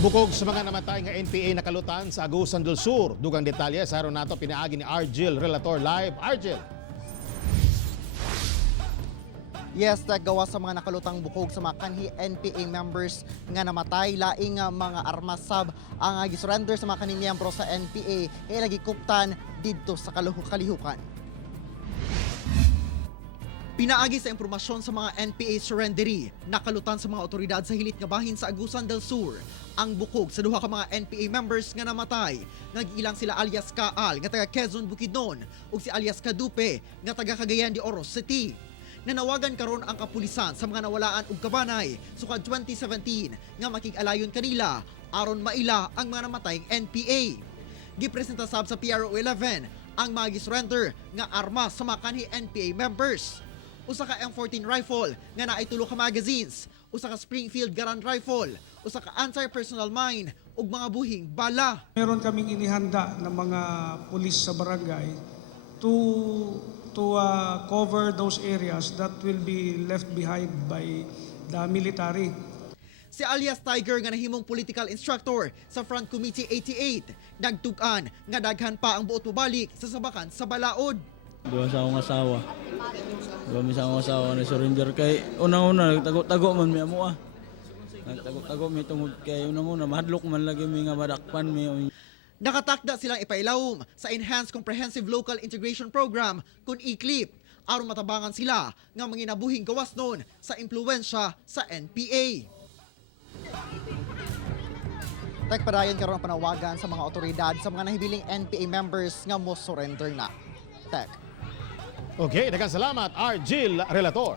Bukog sa mga namatay nga NPA nakalutan sa Agusan del Sur. Dugang detalye sa aron nato pinaagi ni Argel Relator live. Argel. Yes, gawa sa mga nakalutang bukog sa mga kanhi NPA members nga namatay, laing mga armas sab ang gisurrender sa mga kanhi miyembro sa NPA ay nagikuptan didto sa kalihukan. Pinaagi sa impormasyon sa mga NPA surrendery, nakalutan sa mga otoridad sa hilit nga bahin sa Agusan del Sur ang bukog sa duha ka mga NPA members nga namatay. Nagiilang sila alias Kaal nga taga Quezon Bukidnon ug si alias Kadupe nga taga Cagayan de Oro City. Nanawagan karon ang kapulisan sa mga nawalaan ug kabanay sukad 2017 nga makig-alayon kanila aron maila ang mga namatayng NPA. Gipresenta sab sa PRO 11 ang mga gisurrender nga armas sa mga kanhi NPA members. Usa ka M14 rifle nga naay tulo ka magazines, usa ka Springfield Garand rifle, usa ka anti-personal mine ug mga buhing bala. Meron kaming inihanda ng mga pulis sa barangay to cover those areas that will be left behind by the military. Si alias Tiger nga nahimong political instructor sa Front Committee 88, nagtug-an nga daghan pa ang buot mobalik sa sabakan sa balaod. Dua sa akong asawa. Dua mi sa akong asawa na surrender kay unang-una nagtago-tago man mi amo ah. Nagtago-tago mi tungod kay unang-una mahadlok man lagi mi nga madakpan mi. Nakatakda silang ipailawom sa Enhanced Comprehensive Local Integration Program kun ICLIP aron matabangan sila nga manginabuhing gawas nun sa impluwensya sa NPA. Padayon karon ang panawagan sa mga otoridad sa mga nahibiling NPA members nga mo surrender na. Tek. Okay, daghang salamat Argel Relator.